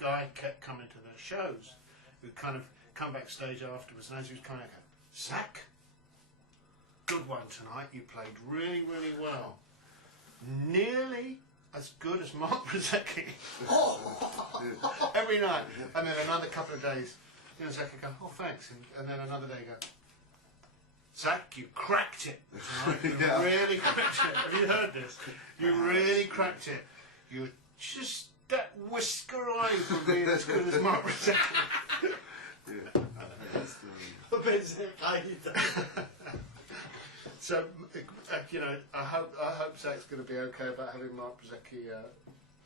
guy kept coming to the shows who'd kind of come backstage afterwards, and as he was kind of going, Zach, good one tonight, you played really, really well. Nearly as good as Mark Brzezicki. Every night. And then another couple of days, you know, Zach would go, oh, thanks. And then another day go, Zach, you cracked it tonight. You really cracked it. Have you heard this? You really cracked it. You're just that whisker eye for being as good as Mark Brzezicki. So, you know, I hope Zach's going to be okay about having Mark Brzezicki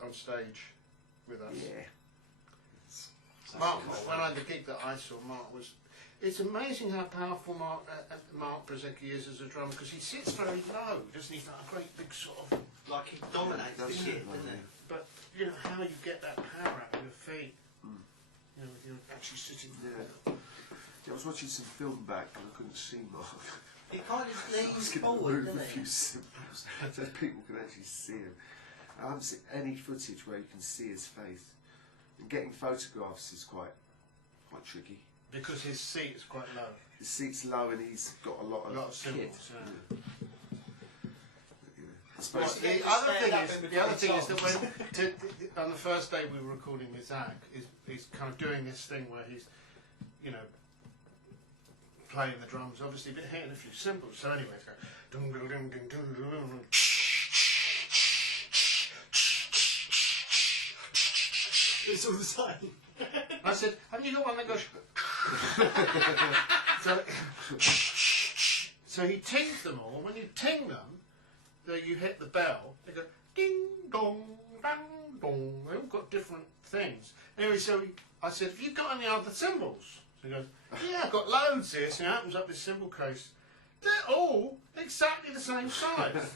on stage with us. Yeah. Mark, the gig that I saw, Mark was. It's amazing how powerful Mark Brzezicki is as a drummer, because he sits very low, doesn't he? He's like a great big sort of. Like he dominates the shit, doesn't he? But you know how you get that power out of your feet. You know, you're actually sitting there. I was watching some film back and I couldn't see Mark. He kind of leans forward, doesn't a he? few symbols so people can actually see him. I haven't seen any footage where you can see his face. And getting photographs is quite tricky. Because his seat is quite low. His seat's low and he's got a lot of symbols. Yeah. I suppose The other thing is that on the first day we were recording with Zach, he's kind of doing this thing where he's, you know, playing the drums, obviously, but hitting a few cymbals. So anyway, it's going dum dum dum dum dum dum. It's all the same. I said, "Have you got one that goes?" so he tings them all. When you ting them, you hit the bell. They go ding dong, dang dong. They all got different things. Anyway, so I said, "Have you got any other cymbals?" So he goes, "Yeah, I've got loads here." So he opens up his cymbal case. They're all exactly the same size.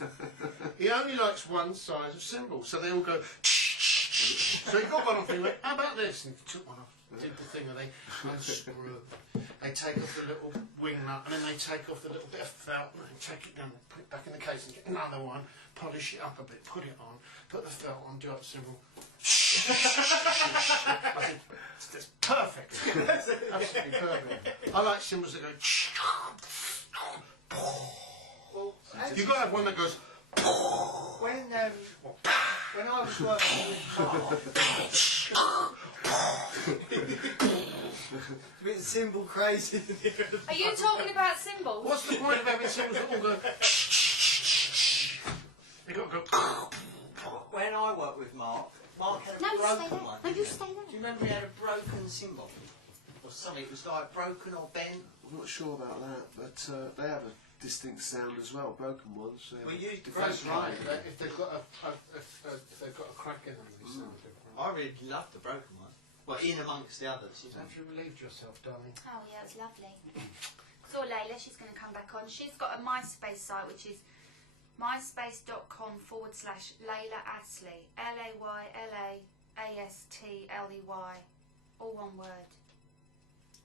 He only likes one size of cymbal, so they all go. So he got one off and he went, "How about this?" And he took one off, did the thing where they unscrew. They take off the little wing nut, and then they take off the little bit of felt, and they take it down, put it back in the case, and get another one, polish it up a bit, put it on, put the felt on, do up the cymbal. I said, "That's perfect." Absolutely perfect. I like cymbals that go. Well, You've got to have one that goes. When I was working with Mark, a bit symbol crazy. Are you talking about symbols? What's the point of having cymbals that all go? They got to go. When I worked with Mark had a No, you stay broken there. one. No, you stay there. Do you remember he had a broken cymbal? Or something, it was like broken or bent. I'm not sure about that, but they have a distinct sound as well, broken ones. We used the That's broken right. one. If they've got a crack in them, they sound different. I really loved the broken one. Well, in amongst the others, you know. Have you relieved yourself, darling? Oh yeah, it's lovely. Saw Layla, she's going to come back on. She's got a MySpace site which is myspace.com/Layla Astley. LAYLAASTLEY. All one word.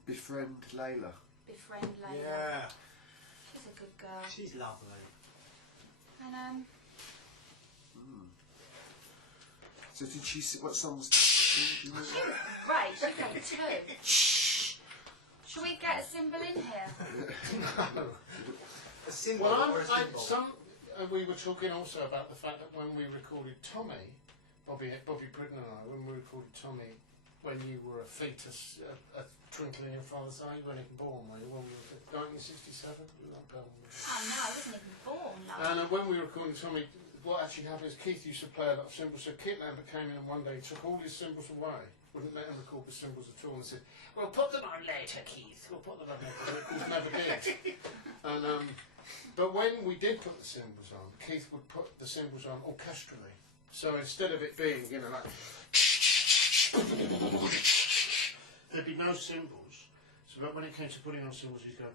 Befriend Layla. Befriend Layla. Yeah. She's a good girl. She's lovely. And So did she see what songs? right, she got two. Should we get a symbol in here? A symbol Well, or a symbol? we were talking also about the fact that when we recorded Tommy, Bobby Britton and I, when we recorded Tommy, when you were a fetus, a twinkle in your father's eye, you weren't even born, were you? When we were 1967? You weren't born. Oh no, I wasn't even born. Love. And when we were recording Tommy, what actually happened is Keith used to play a lot of cymbals, so Keith Lambert came in and one day took all his cymbals away, wouldn't let him record the cymbals at all, and said, "Well, put them on later, Keith. We'll put them on later." Keith never did. And, but when we did put the cymbals on, Keith would put the cymbals on orchestrally. So instead of it being, you know, like... there'd be no cymbals. So but when it came to putting on cymbals, he'd go...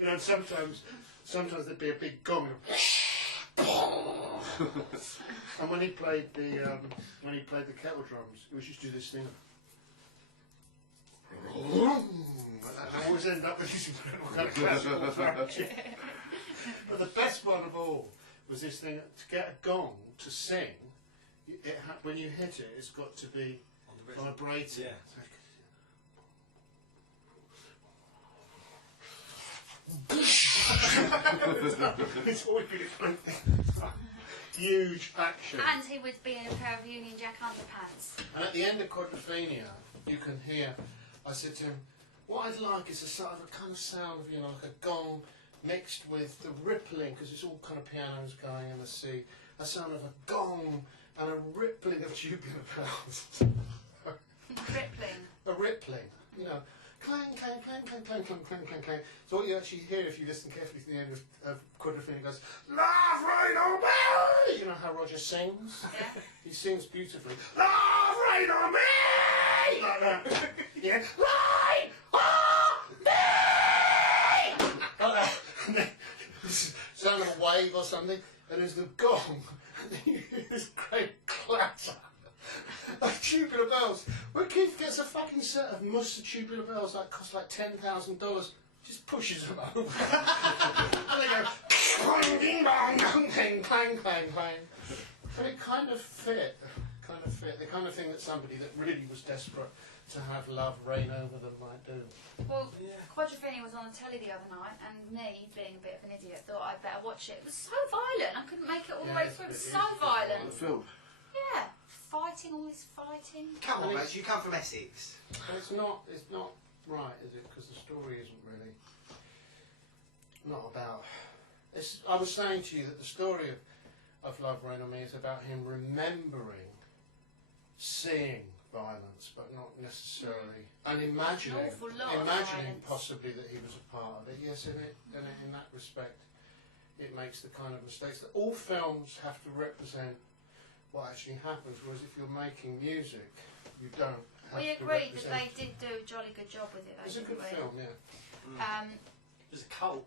You know, sometimes there'd be a big gong. And when he played the kettle drums, he was used to do this thing. And I always end up with these incredible kind of classical therapy. But the best one of all was this thing, to get a gong to sing, when you hit it, it's got to be vibrating. Yeah. It's always been explained. Huge action. And he would be in a pair of Union Jack underpants. And at the end of Quadrophenia, you can hear, I said to him, what I'd like is a sort of a kind of sound of, like a gong mixed with the rippling, because it's all kind of pianos going in the sea, a sound of a gong and a rippling of tubular bells. Rippling. A rippling, clang, clang, clang, clang, clang, clang, clang, clang, clang. So what you actually hear if you listen carefully to the end of Quadrophenia goes, Love, rain, on me! You know how Roger sings? Yeah. He sings beautifully. Love, rain on me! Like that. Yeah. Rain on me! Like that. And then sound of a wave or something, and there's the gong, and then you hear this great clatter of tubular bells. When Keith gets a fucking set of Muster tubular bells that cost like $10,000, just pushes them over. And they go clang, ding dong, dong, clang, clang, clang, clang. But it kind of fit. The kind of thing that somebody that really was desperate to have love reign over them might do. Well, Quadrophenia was on the telly the other night, and me, being a bit of an idiot, thought I'd better watch it. It was so violent. I couldn't make it all the way through. It was so violent. The film. Yeah. Fighting, all this fighting. Come on, Max, you come from Essex. But it's not right, is it? Because the story isn't really not about. I was saying to you that the story of Love Rain on Me is about him remembering seeing violence, but not necessarily, and imagining An awful lot of violence. possibly that he was a part of it. Yes, in that respect, it makes the kind of mistakes that all films have to represent what actually happens, whereas if you're making music, you don't have We to agreed that represent. they did do a jolly good job with it, though, It's a didn't good we? film, yeah. It was a cult.